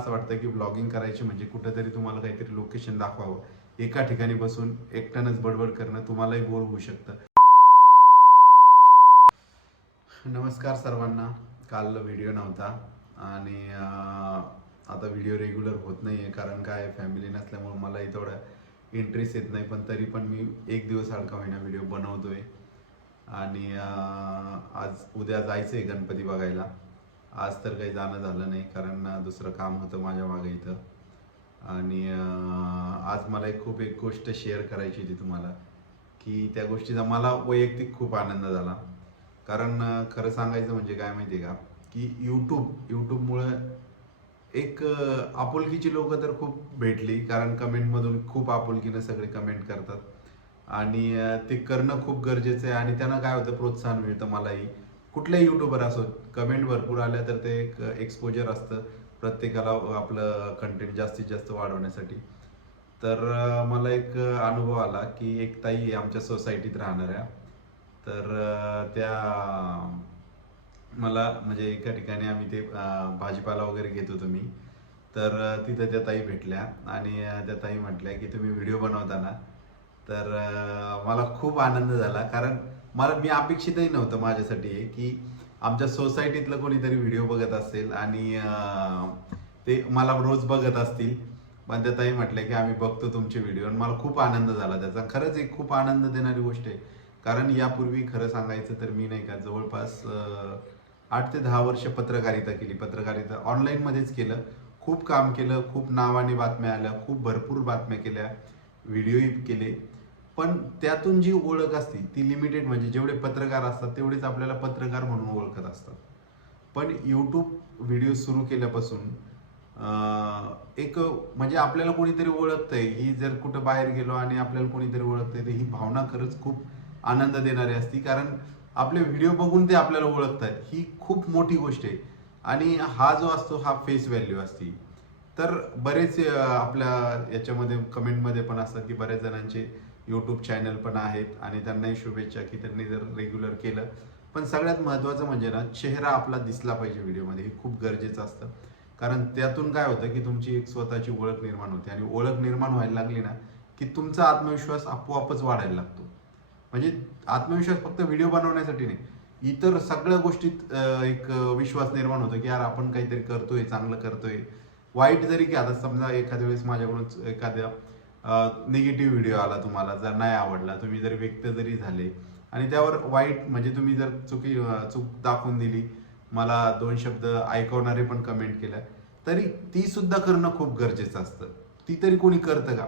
असं वाटतं की ब्लॉगिंग करायची म्हणजे कुठेतरी तुम्हाला काहीतरी लोकेशन दाखवावं. एका ठिकाणी बसून एकट्यानंच बडबड करणं तुम्हालाही बोर होऊ शकतं. नमस्कार सर्वांना. काल व्हिडिओ नव्हता आणि आता व्हिडिओ रेग्युलर होत नाही आहे कारण काय फॅमिली नसल्यामुळे मलाही तेवढा इंटरेस्ट येत नाही पण तरी पण मी एक दिवस अडका होईना व्हिडिओ बनवतोय. आणि आज उद्या जायचं आहे गणपती बघायला. आज तर काही जाणं झालं नाही कारण दुसरं काम होतं माझ्या मागे इथं. आणि आज मला एक खूप एक गोष्ट शेअर करायची होती तुम्हाला की त्या गोष्टीचा मला वैयक्तिक खूप आनंद झाला. कारण खरं सांगायचं म्हणजे काय माहिती आहे का की यूट्यूब यूट्यूबमुळं एक आपुलकीची लोक तर खूप भेटली कारण कमेंटमधून खूप आपुलकीनं सगळे कमेंट करतात. आणि ते करणं खूप गरजेचं आहे आणि त्यांना काय होतं प्रोत्साहन मिळतं मलाही. कुठल्याही युट्यूबर असो कमेंट भरपूर आल्या तर ते एक एक्सपोजर असतं प्रत्येकाला आपलं कंटेंट जास्तीत जास्त वाढवण्यासाठी. तर मला एक अनुभव आला की एक ताई आहे आमच्या सोसायटीत राहणाऱ्या. तर त्या मला म्हणजे एका ठिकाणी आम्ही ते भाजीपाला वगैरे घेत होतो मी. तर तिथं त्या ताई भेटल्या आणि त्या ताई म्हटल्या की तुम्ही व्हिडिओ बनवताना. तर मला खूप आनंद झाला कारण मला मी अपेक्षितही नव्हतं माझ्यासाठी हे की आमच्या सोसायटीतलं कोणीतरी व्हिडिओ बघत असेल आणि ते मला रोज बघत असतील. पण त्या ताई की आम्ही बघतो तुमचे व्हिडिओ आणि मला खूप आनंद झाला त्याचा. खरंच एक खूप आनंद देणारी गोष्ट आहे. कारण यापूर्वी खरं सांगायचं तर मी नाही का जवळपास आठ ते दहा वर्ष पत्रकारिता केली. पत्रकारिता ऑनलाईनमध्येच केलं. खूप काम केलं. खूप नावाने बातम्या आल्या. खूप भरपूर बातम्या केल्या. व्हिडिओही केले. पण त्यातून जी ओळख असते ती लिमिटेड म्हणजे जेवढे पत्रकार असतात तेवढेच आपल्याला पत्रकार म्हणून ओळखत असतात. पण यूट्यूब व्हिडिओ सुरू केल्यापासून एक म्हणजे आपल्याला कोणीतरी ओळखतंय ही जर कुठं बाहेर गेलो आणि आपल्याला कोणीतरी ओळखतंय तर ही भावना खरंच खूप आनंद देणारी असती. कारण आपले व्हिडिओ बघून ते आपल्याला ओळखतात. ही खूप मोठी गोष्ट आहे. आणि हा जो असतो हा फेस व्हॅल्यू असती. तर बरेच आपल्या याच्यामध्ये कमेंटमध्ये पण असतात की बऱ्याच जणांचे यूट्यूब चॅनल पण आहेत आणि त्यांनाही शुभेच्छा की त्यांनी जर रेग्युलर केलं. पण सगळ्यात महत्त्वाचं म्हणजे ना चेहरा आपला दिसला पाहिजे व्हिडिओमध्ये. हे खूप गरजेचं असतं. कारण त्यातून काय होतं की तुमची एक स्वतःची ओळख निर्माण होते. आणि ओळख निर्माण व्हायला लागली ना की तुमचा आत्मविश्वास आपोआपच वाढायला लागतो. म्हणजे आत्मविश्वास फक्त व्हिडिओ बनवण्यासाठी नाही. इतर सगळ्या गोष्टीत एक विश्वास निर्माण होतो की यार आपण काहीतरी करतोय चांगलं करतोय. वाईट जरी की आता समजा एखाद्या वेळेस माझ्याकडून एखाद्या निगेटिव्ह व्हिडिओ आला तुम्हाला जर नाही आवडला तुम्ही जर व्यक्त जरी झाले आणि त्यावर वाईट म्हणजे तुम्ही जर चुकी चूक दाखवून दिली मला दोन शब्द ऐकवणारे पण कमेंट केल्या तरी ती सुद्धा करणं खूप गरजेचं असतं. ती तरी कोणी करतं का?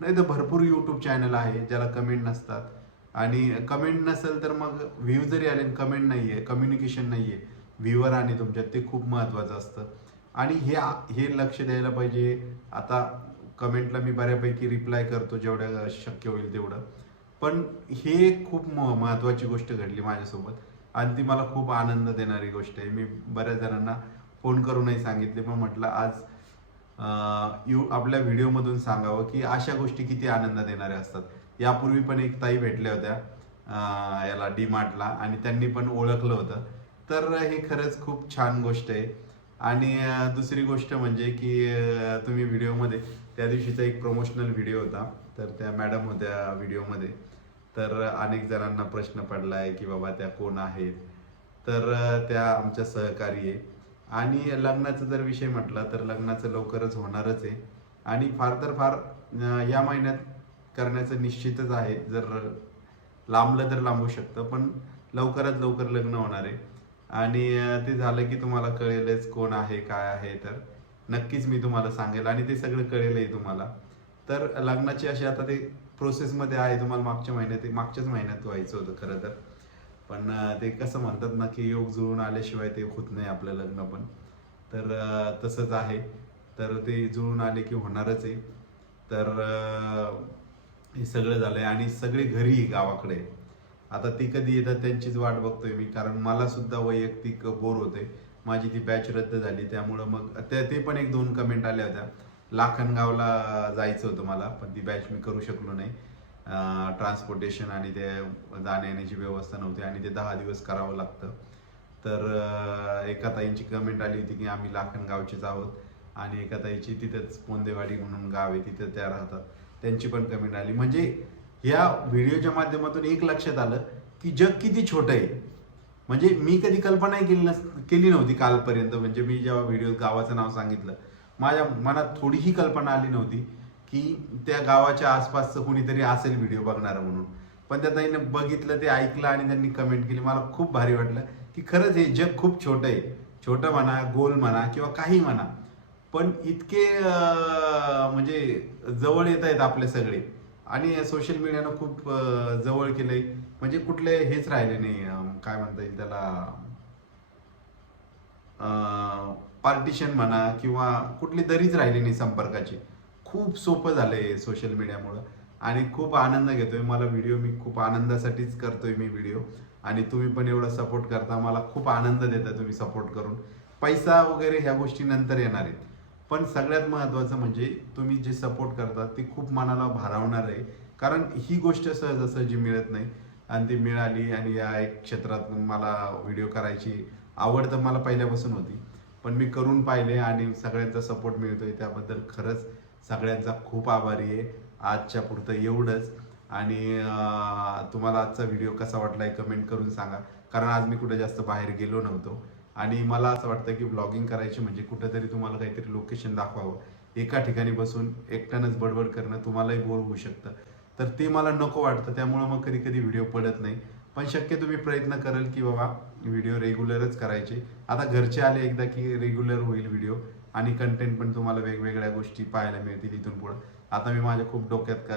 नाही तर भरपूर यूट्यूब चॅनल आहे ज्याला कमेंट नसतात. आणि कमेंट नसेल तर मग व्ह्यू जरी आले कमेंट नाही आहे कम्युनिकेशन नाही आहे व्ह्यूवर आणि तुमच्यात ते खूप महत्त्वाचं असतं. आणि हे हे लक्ष द्यायला पाहिजे. आता कमेंटला मी बऱ्यापैकी रिप्लाय करतो जेवढ्या शक्य होईल तेवढं. पण हे खूप महत्त्वाची गोष्ट घडली माझ्यासोबत. आणि ती मला खूप आनंद देणारी गोष्ट आहे. मी बऱ्याच जणांना फोन करूनही सांगितले पण म्हटलं आज यू आपल्या व्हिडिओमधून सांगावं की अशा गोष्टी किती आनंद देणाऱ्या असतात. यापूर्वी पण एक ताई भेटल्या होत्या याला डी मार्टला आणि त्यांनी पण ओळखलं होतं. तर हे खरंच खूप छान गोष्ट आहे. आणि दुसरी गोष्ट म्हणजे की तुम्ही व्हिडिओमध्ये त्या दिवशीचा एक प्रमोशनल व्हिडिओ होता. तर त्या मॅडम होत्या व्हिडिओमध्ये. तर अनेक जणांना प्रश्न पडला आहे की बाबा त्या कोण आहेत? तर त्या आमच्या सहकारी आहे. आणि लग्नाचा जर विषय म्हटला तर लग्नाचं लवकरच होणारच आहे. आणि फार तर फार या महिन्यात करण्याचं निश्चितच आहे. जर लांबलं तर लांबू शकतं पण लवकरात लवकर लग्न होणार आहे. आणि ते झालं की तुम्हाला कळेलच कोण आहे काय आहे तर नक्कीच मी तुम्हाला सांगेल आणि ते सगळं कळेलही तुम्हाला. तर लग्नाची अशी आता ते प्रोसेसमध्ये आहे तुम्हाला मागच्या महिन्यात मागच्याच महिन्यात व्हायचं होतं खरं तर. पण ते कसं म्हणतात ना की योग जुळून आल्याशिवाय ते होत नाही आपलं लग्न पण. तर तसंच आहे. तर ते जुळून आले की होणारच आहे. तर हे सगळं झालं आहे आणि सगळे घरी आहे गावाकडे आता ती कधी येतात त्यांचीच वाट बघतोय मी कारण मला सुद्धा वैयक्तिक बोर होते. माझी ती बॅच रद्द झाली त्यामुळं मग त्या ते पण एक दोन कमेंट आल्या होत्या. लाखनगावला जायचं होतं मला पण ती बॅच मी करू शकलो नाही. ट्रान्सपोर्टेशन आणि ते जाण्या येण्याची व्यवस्था नव्हती आणि ते दहा दिवस करावं लागतं. तर एका ताईंची कमेंट आली होती की आम्ही लाखनगावचेच आहोत आणि एका ताईची तिथेच पोंदेवाडी म्हणून गाव आहे तिथे त्या राहतात. त्यांची पण कमेंट आली. म्हणजे या व्हिडिओच्या माध्यमातून एक लक्षात आलं की जग किती छोटं आहे. म्हणजे मी कधी कल्पनाही केली नस केली नव्हती कालपर्यंत. म्हणजे मी जेव्हा व्हिडिओ गावाचं नाव सांगितलं माझ्या मनात थोडीही कल्पना आली नव्हती की त्या गावाच्या आसपासचं कुणीतरी असेल व्हिडिओ बघणार म्हणून. पण त्या ताईने बघितलं ते ऐकलं आणि त्यांनी कमेंट केली. मला खूप भारी वाटलं की खरंच हे जग खूप छोटं आहे. छोटं म्हणा गोल म्हणा किंवा काही म्हणा. पण इतके म्हणजे जवळ येत आहेत आपले सगळे. आणि सोशल मीडियानं खूप जवळ केलंय. म्हणजे कुठले हेच राहिले नाही काय म्हणता येईल त्याला? पार्टिशन म्हणा किंवा कुठली दरीच राहिली नाही संपर्काची. खूप सोपं झालंय सोशल मीडियामुळं आणि खूप आनंद घेतोय. मला व्हिडिओ मी खूप आनंदासाठीच करतोय मी व्हिडिओ आणि तुम्ही पण एवढा सपोर्ट करता. मला खूप आनंद देता तुम्ही सपोर्ट करून. पैसा वगैरे ह्या गोष्टी नंतर येणार आहेत. पण सगळ्यात महत्त्वाचं म्हणजे तुम्ही जे सपोर्ट करता ते खूप मनाला भारावणार आहे. कारण ही गोष्ट सहजासहजी मिळत नाही. आणि ती मिळाली आणि या एक क्षेत्रात मला व्हिडिओ करायची आवड तर मला पहिल्यापासून होती. पण मी करून पाहिले आणि सगळ्यांचा सपोर्ट मिळतोय त्याबद्दल खरंच सगळ्यांचा खूप आभारी आहे. आजच्या पुरतं एवढंच. आणि तुम्हाला आजचा व्हिडिओ कसा वाटला आहे कमेंट करून सांगा. कारण आज मी कुठे जास्त बाहेर गेलो नव्हतो. आणि मला असं वाटतं की ब्लॉगिंग करायची म्हणजे कुठेतरी तुम्हाला काहीतरी लोकेशन दाखवावं. एका ठिकाणी बसून एकट्यानंच बडबड करणं तुम्हालाही बोर होऊ शकतं. तर ते मला नको वाटतं त्यामुळं मग कधी कधी व्हिडिओ पडत नाही. पण शक्य तुम्ही प्रयत्न कराल की बाबा व्हिडिओ रेग्युलरच करायचे. आता घरचे आले एकदा की रेग्युलर होईल व्हिडिओ आणि कंटेंट पण तुम्हाला वेगवेगळ्या गोष्टी पाहायला मिळतील इथून पुढं. आता मी माझ्या खूप डोक्यात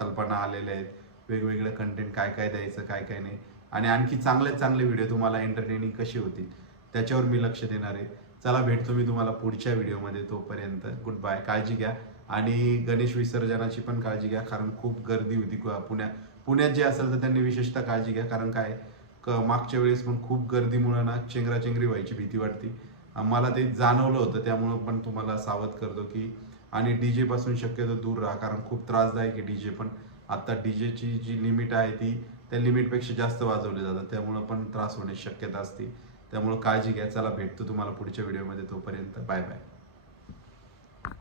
कल्पना आलेल्या आहेत. वेगवेगळं कंटेंट काय काय द्यायचं काय काय नाही. आणि आणखी चांगले चांगले व्हिडिओ तुम्हाला एंटरटेनिंग कशी होतील? त्याच्यावर मी लक्ष देणार आहे. चला भेटतो मी तुम्हाला पुढच्या व्हिडिओमध्ये तोपर्यंत. गुड बाय काळजी घ्या. आणि गणेश विसर्जनाची पण काळजी घ्या कारण खूप गर्दी होती पुण्यात पुण्यात जे असेल तर त्यांनी विशेषतः काळजी घ्या कारण काय? क- मागच्या वेळेस पण खूप गर्दीमुळे ना चेंगराचेंगरी व्हायची भीती वाटती. मला ते जाणवलं होतं त्यामुळं पण तुम्हाला सावध करतो की आणि डी पासून शक्यतो दूर राहा कारण खूप त्रासदायक आहे डी जे पण. आता डीजेची जी लिमिट आहे ती त्या लिमिटपेक्षा जास्त वाजवले जातात त्यामुळं पण त्रास होण्याची शक्यता असते. त्यामुळं काळजी घ्या. चला भेटतो तुम्हाला पुढच्या व्हिडिओमध्ये तोपर्यंत. Bye bye